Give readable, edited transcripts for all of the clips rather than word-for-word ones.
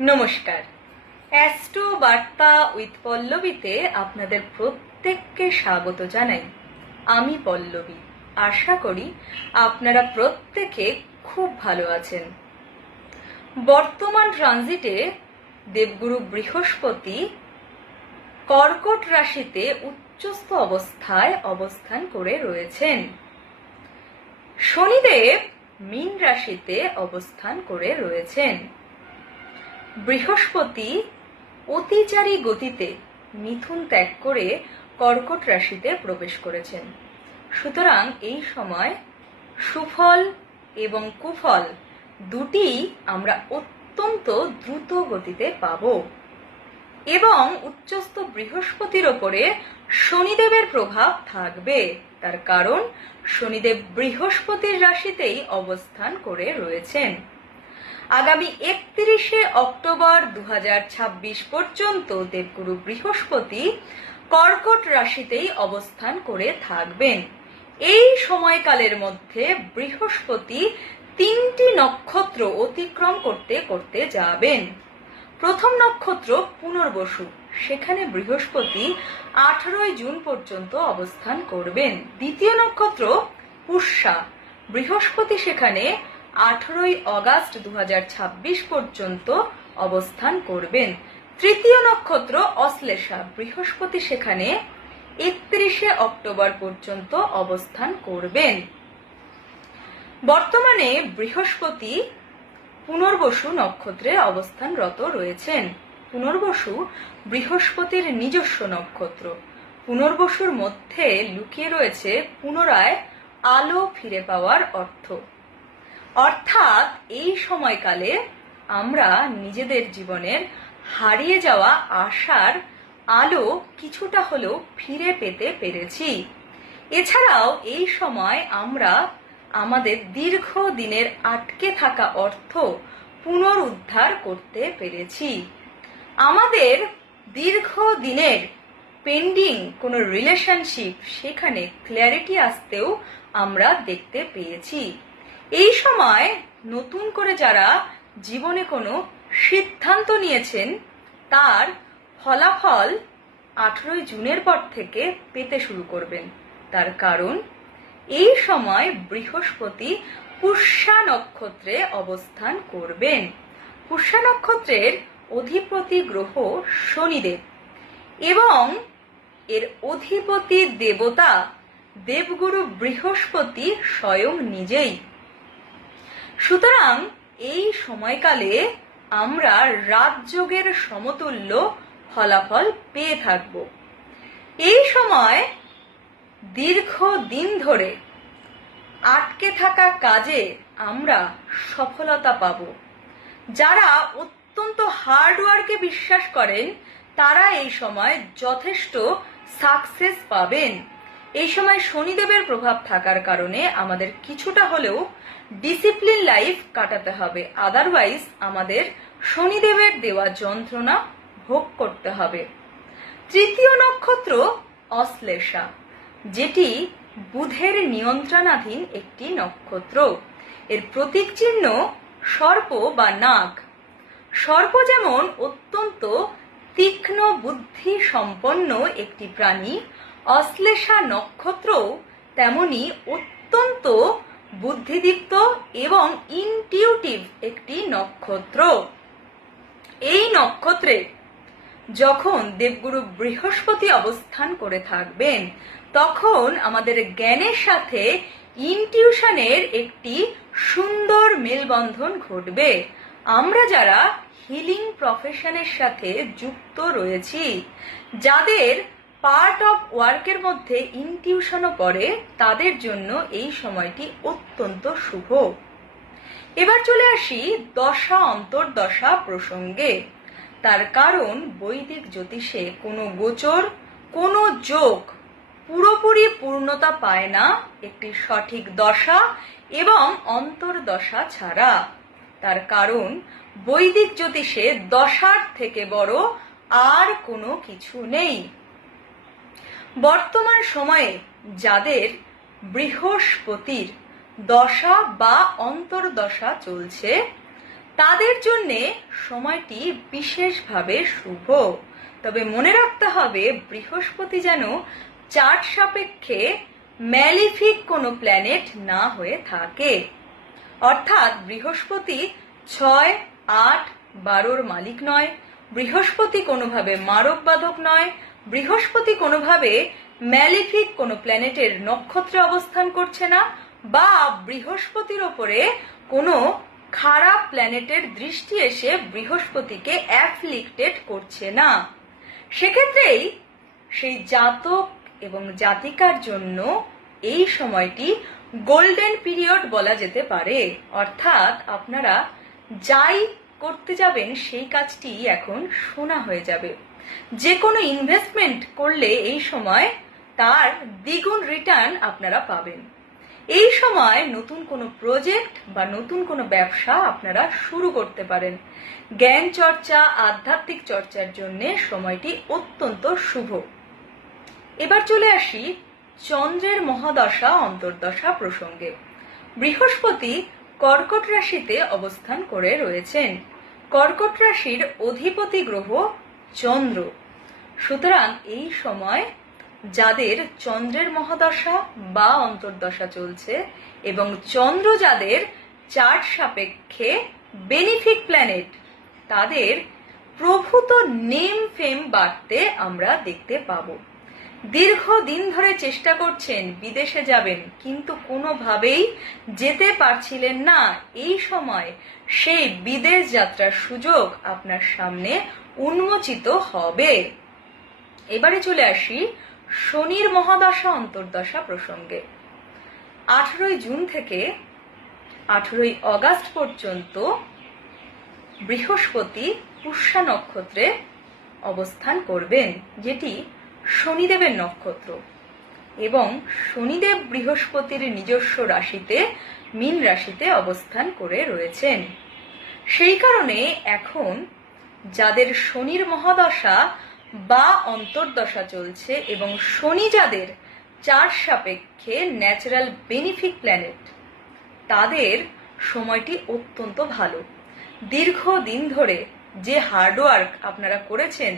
নমস্কার। অ্যাস্ট্রো বার্তা উইথ পল্লবীতে আপনাদের প্রত্যেককে স্বাগত জানাই। আমি পল্লবী। আশা করি আপনারা প্রত্যেকে খুব ভালো আছেন। বর্তমান ট্রানজিটে দেবগুরু বৃহস্পতি কর্কট রাশিতে উচ্চস্থ অবস্থায় অবস্থান করে রয়েছেন। শনিদেব মীন রাশিতে অবস্থান করে রয়েছেন। বৃহস্পতি অতিচারী গতিতে মিথুন ত্যাগ করে কর্কট রাশিতে প্রবেশ করেছেন। সুতরাং এই সময় সুফল এবং কুফল দুটি আমরা অত্যন্ত দ্রুত গতিতে পাব এবং উচ্চস্থ বৃহস্পতির ওপরে শনিদেবের প্রভাব থাকবে। তার কারণ শনিদেব বৃহস্পতির রাশিতেই অবস্থান করে রয়েছেন। আগামী 31শে অক্টোবর 2026 পর্যন্ত দেবগুরু বৃহস্পতি কর্কট রাশিতেই অবস্থান করে থাকবেন। এই সময়কালের মধ্যে বৃহস্পতি 3টি নক্ষত্র অতিক্রম করতে করতে যাবেন। প্রথম নক্ষত্র পুনর্বসু, সেখানে বৃহস্পতি 18ই জুন পর্যন্ত অবস্থান করবেন। দ্বিতীয় নক্ষত্র পুষ্যা, বৃহস্পতি সেখানে 18ই অগাস্ট 2026 পর্যন্ত অবস্থান করবেন। তৃতীয় নক্ষত্র অশ্লেষা, বৃহস্পতি সেখানে 31শে অক্টোবর পর্যন্ত অবস্থান করবেন। বর্তমানে বৃহস্পতি পুনর্বসু নক্ষত্রে অবস্থানরত রয়েছেন। পুনর্বসু বৃহস্পতির নিজস্ব নক্ষত্র। পুনর্বসুর মধ্যে লুকিয়ে রয়েছে পুনরায় আলো ফিরে পাওয়ার অর্থ। অর্থাৎ এই সময়কালে আমরা নিজেদের জীবনের হারিয়ে যাওয়া আশার আলো কিছুটা হলেও ফিরে পেতে পেরেছি। এছাড়াও এই সময় আমরা আমাদের দীর্ঘদিনের আটকে থাকা অর্থ পুনরুদ্ধার করতে পেরেছি। আমাদের দীর্ঘদিনের পেন্ডিং কোনো রিলেশনশিপ, সেখানে ক্ল্যারিটি আসতেও আমরা দেখতে পেয়েছি। এই সময় নতুন করে যারা জীবনে কোনো সিদ্ধান্ত নিয়েছেন তার ফলাফল 18ই জুনের পর থেকে পেতে শুরু করবেন। তার কারণ এই সময় বৃহস্পতি পুষ্যা নক্ষত্রে অবস্থান করবেন। পুষ্যা নক্ষত্রের অধিপতি গ্রহ শনিদেব এবং এর অধিপতি দেবতা দেবগুরু বৃহস্পতি স্বয়ং নিজেই। সুতরাং এই সময়কালে আমরা রাজযোগের সমতুল্য ফলাফল পেয়ে থাকব। এই সময় দীর্ঘদিন ধরে আটকে থাকা কাজে আমরা সফলতা পাব। যারা অত্যন্ত হার্ডওয়ার্কে বিশ্বাস করেন তারা এই সময় যথেষ্ট সাকসেস পাবেন। এই সময় শনিদেবের প্রভাব থাকার কারণে আমাদের কিছুটা হলেও ডিসিপ্লিন লাইফ কাটাতে হবে, আদারওয়াইজ আমাদের শনিদেবের দেওয়া যন্ত্রণা ভোগ করতে হবে। তৃতীয় নক্ষত্র অশ্লেষা, যেটি বুধের নিয়ন্ত্রণাধীন একটি নক্ষত্র। এর প্রতীক চিহ্ন সর্প বা নাগ। সর্প যেমন অত্যন্ত তীক্ষ্ণ বুদ্ধি সম্পন্ন একটি প্রাণী, অশ্লেষা নক্ষত্র তেমনি অত্যন্ত বুদ্ধিদীপ্ত এবং ইনটিউটিভ একটি নক্ষত্র। এই নক্ষত্রে যখন দেবগুরু বৃহস্পতি অবস্থান করে থাকবেন তখন আমাদের জ্ঞানের সাথে ইনটিউশনের একটি সুন্দর মেলবন্ধন ঘটবে। আমরা যারা হিলিং প্রফেশনের সাথে যুক্ত রয়েছি, যাদের পার্ট অফ ওয়ার্কের মধ্যে ইনটিউশনও পড়ে, তাদের জন্য এই সময়টি অত্যন্ত শুভ। এবার চলে আসি দশা অন্তর্দশা প্রসঙ্গে। তার কারণ বৈদিক জ্যোতিষে কোনো গোচর, কোনো যোগ পুরোপুরি পূর্ণতা পায় না একটি সঠিক দশা এবং অন্তর্দশা ছাড়া। তার কারণ বৈদিক জ্যোতিষে দশার থেকে বড় আর কোনো কিছু নেই। বর্তমান সময়ে যাদের বৃহস্পতির দশা বা অন্তর্দশা চলছে তাদের জন্য সময়টি বিশেষভাবে শুভ। তবে মনে রাখতে হবে বৃহস্পতি যেন চার্ট সাপেক্ষে ম্যালিফিক কোনো প্ল্যানেট না হয়ে থাকে। অর্থাৎ বৃহস্পতি 6, 8, 12 মালিক নয়, বৃহস্পতি কোনোভাবে মারক বাধক নয়, বৃহস্পতি কোনোভাবে ম্যালিফিক কোনো প্ল্যানেটের নক্ষত্রে অবস্থান করছে না, বা বৃহস্পতির ওপরে কোনো খারাপ প্ল্যানেটের দৃষ্টি এসে বৃহস্পতিকে অ্যাফ্লিক্টেড করছে না। সেক্ষেত্রেই সেই জাতক এবং জাতিকার জন্য এই সময়টি গোল্ডেন পিরিয়ড বলা যেতে পারে। অর্থাৎ আপনারা যাই করতে যাবেন সেই কাজটি এখন সোনা হয়ে যাবে। যে কোনো ইনভেস্টমেন্ট করলে এই সময় তার দ্বিগুণ রিটার্ন আপনারা পাবেন। এই সময় নতুন কোনো প্রজেক্ট বা নতুন কোনো ব্যবসা আপনারা শুরু করতে পারেন। জ্ঞান চর্চা, আধ্যাত্মিক চর্চার জন্য সময়টি অত্যন্ত শুভ। এবার চলে আসি চন্দ্রের মহাদশা অন্তর্দশা প্রসঙ্গে। বৃহস্পতি কর্কট রাশিতে অবস্থান করে রয়েছেন। কর্কট রাশির অধিপতি গ্রহ চন্দ্র। সুতরাং এই সময় যাদের চন্দ্রের মহাদশা বা অন্তর্দশা চলছে এবং চন্দ্র যাদের চার্ট সাপেক্ষে বেনিফিক প্ল্যানেট, তাদের প্রভূত নেম ফেম বাড়তে আমরা দেখতে পাবো। দীর্ঘদিন ধরে চেষ্টা করছেন বিদেশে যাবেন, কিন্তু কোনোভাবেই যেতে পারছিলেন না। এই সময় সেই বিদেশ যাত্রার সুযোগ আপনার সামনে উন্মোচিত হবে। এবারে চলে আসি শনির মহাদশা অন্তর্দশা প্রসঙ্গে। 18 জুন থেকে 18 অগাস্ট পর্যন্ত বৃহস্পতি পুষ্যা নক্ষত্রে অবস্থান করবেন, যেটি শনিদেবের নক্ষত্র, এবং শনিদেব বৃহস্পতির নিজস্ব রাশিতে মীন রাশিতে অবস্থান করে রয়েছেন। সেই কারণে এখন যাদের শনির মহাদশা বা অন্তর্দশা চলছে এবং শনি যাদের চার্ট সাপেক্ষে ন্যাচারাল বেনিফিক প্ল্যানেট, তাদের সময়টি অত্যন্ত ভালো। দীর্ঘদিন ধরে যে হার্ডওয়ার্ক আপনারা করেছেন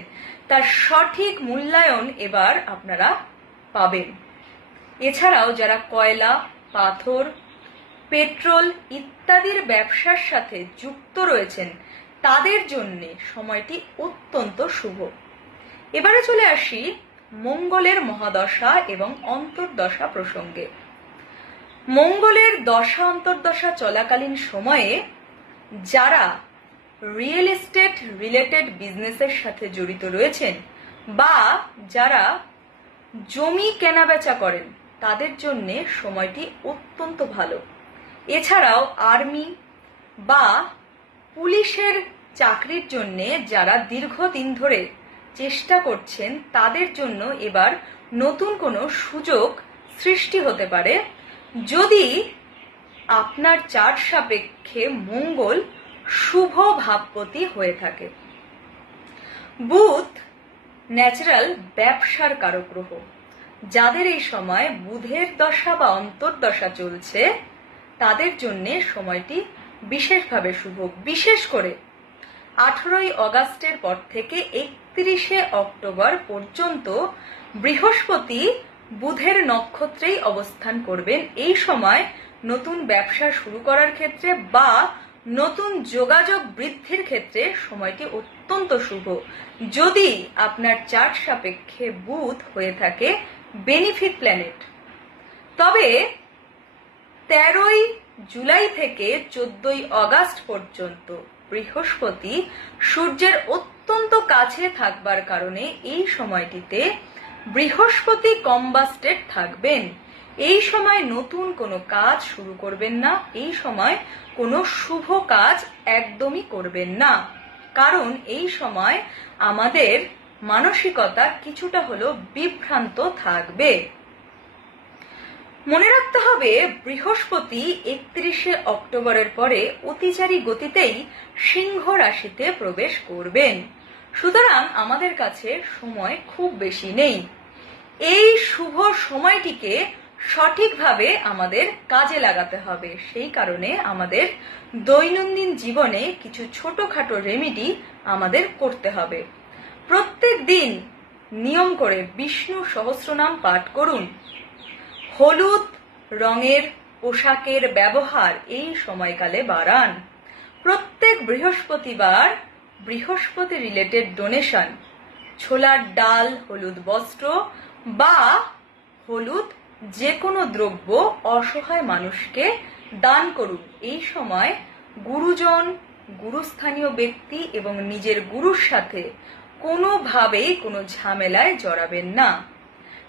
তার সঠিক মূল্যায়ন এবার আপনারা পাবেন। এছাড়াও যারা কয়লা, পাথর, পেট্রোল ইত্যাদির ব্যবসার সাথে যুক্ত রয়েছেন তাদের জন্য সময়টি অত্যন্ত শুভ। এবারে চলে আসি মঙ্গলের মহাদশা এবং অন্তর্দশা প্রসঙ্গে। মঙ্গলের দশা অন্তর্দশা চলাকালীন সময়ে যারা রিয়েল এস্টেট রিলেটেড বিজনেসের সাথে জড়িত রয়েছেন বা যারা জমি কেনাবেচা করেন তাদের জন্য সময়টি অত্যন্ত ভালো। এছাড়াও আর্মি বা পুলিশের চাকরির জন্য যারা দীর্ঘদিন ধরে চেষ্টা করছেন তাদের জন্য এবার নতুন কোনো সুযোগ সৃষ্টি হতে পারে, যদি আপনার চার্ট সাপেক্ষে মঙ্গল শুভ ভাবপতি হয়ে থাকে। বুধ ন্যাচারাল ব্যবসার কারক গ্রহ। যাদের এই সময় বুধের দশা বা অন্তর্দশা চলছে তাদের জন্য সময়টি বিশেষভাবে শুভ। বিশেষ করে 18 অগাস্টের পর থেকে 31 অক্টোবর পর্যন্ত বৃহস্পতি বুধের নক্ষত্রেই অবস্থান করবেন। এই সময় নতুন ব্যবসা শুরু করার ক্ষেত্রে বা নতুন যোগাযোগ বৃদ্ধির ক্ষেত্রে সময়টি অত্যন্ত শুভ, যদি আপনার চার্ট সাপেক্ষে বুধ হয়ে থাকে বেনিফিক প্ল্যানেট। তবে 13 জুলাই থেকে 14 অগাস্ট পর্যন্ত বৃহস্পতি সূর্যের অত্যন্ত কাছে থাকবার কারণে এই সময়টিতে বৃহস্পতি কম্বাস্টেড থাকবেন। এই সময় নতুন কোনো কাজ শুরু করবেন না, এই সময় কোনো শুভ কাজ একদমই করবেন না, কারণ এই সময় আমাদের মানসিকতা কিছুটা হলেও বিভ্রান্ত থাকবে। মনে রাখতে হবে বৃহস্পতি 31 অক্টোবরের পরে অতিচারী গতিতেই সিংহ রাশিতে প্রবেশ করবেন। সুতরাং আমাদের কাছে সময় খুব বেশি নেই। এই শুভ সময়টিকে সঠিকভাবে আমাদের কাজে লাগাতে হবে। সেই কারণে আমাদের দৈনন্দিন জীবনে কিছু ছোটখাটো রেমেডি আমাদের করতে হবে। প্রত্যেক দিন নিয়ম করে বিষ্ণু সহস্রনাম পাঠ করুন। হলুদ রঙের পোশাকের ব্যবহার এই সময়কালে বাড়ান। প্রত্যেক বৃহস্পতিবার বৃহস্পতি রিলেটেড ডোনেশন, ছোলার ডাল, হলুদ বস্ত্র বা হলুদ যে কোনো দ্রব্য অসহায় মানুষকে দান করুন। এই সময় গুরুজন, গুরুস্থানীয় ব্যক্তি এবং নিজের গুরুর সাথে কোনোভাবেই কোনো ঝামেলায় জড়াবেন না।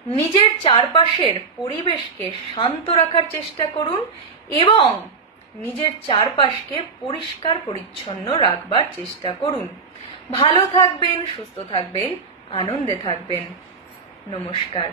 নিজের চারপাশের পরিবেশকে শান্ত রাখার চেষ্টা করুন এবং নিজের চারপাশকে পরিষ্কার পরিচ্ছন্ন রাখবার চেষ্টা করুন। ভালো থাকবেন, সুস্থ থাকবেন, আনন্দে থাকবেন। নমস্কার।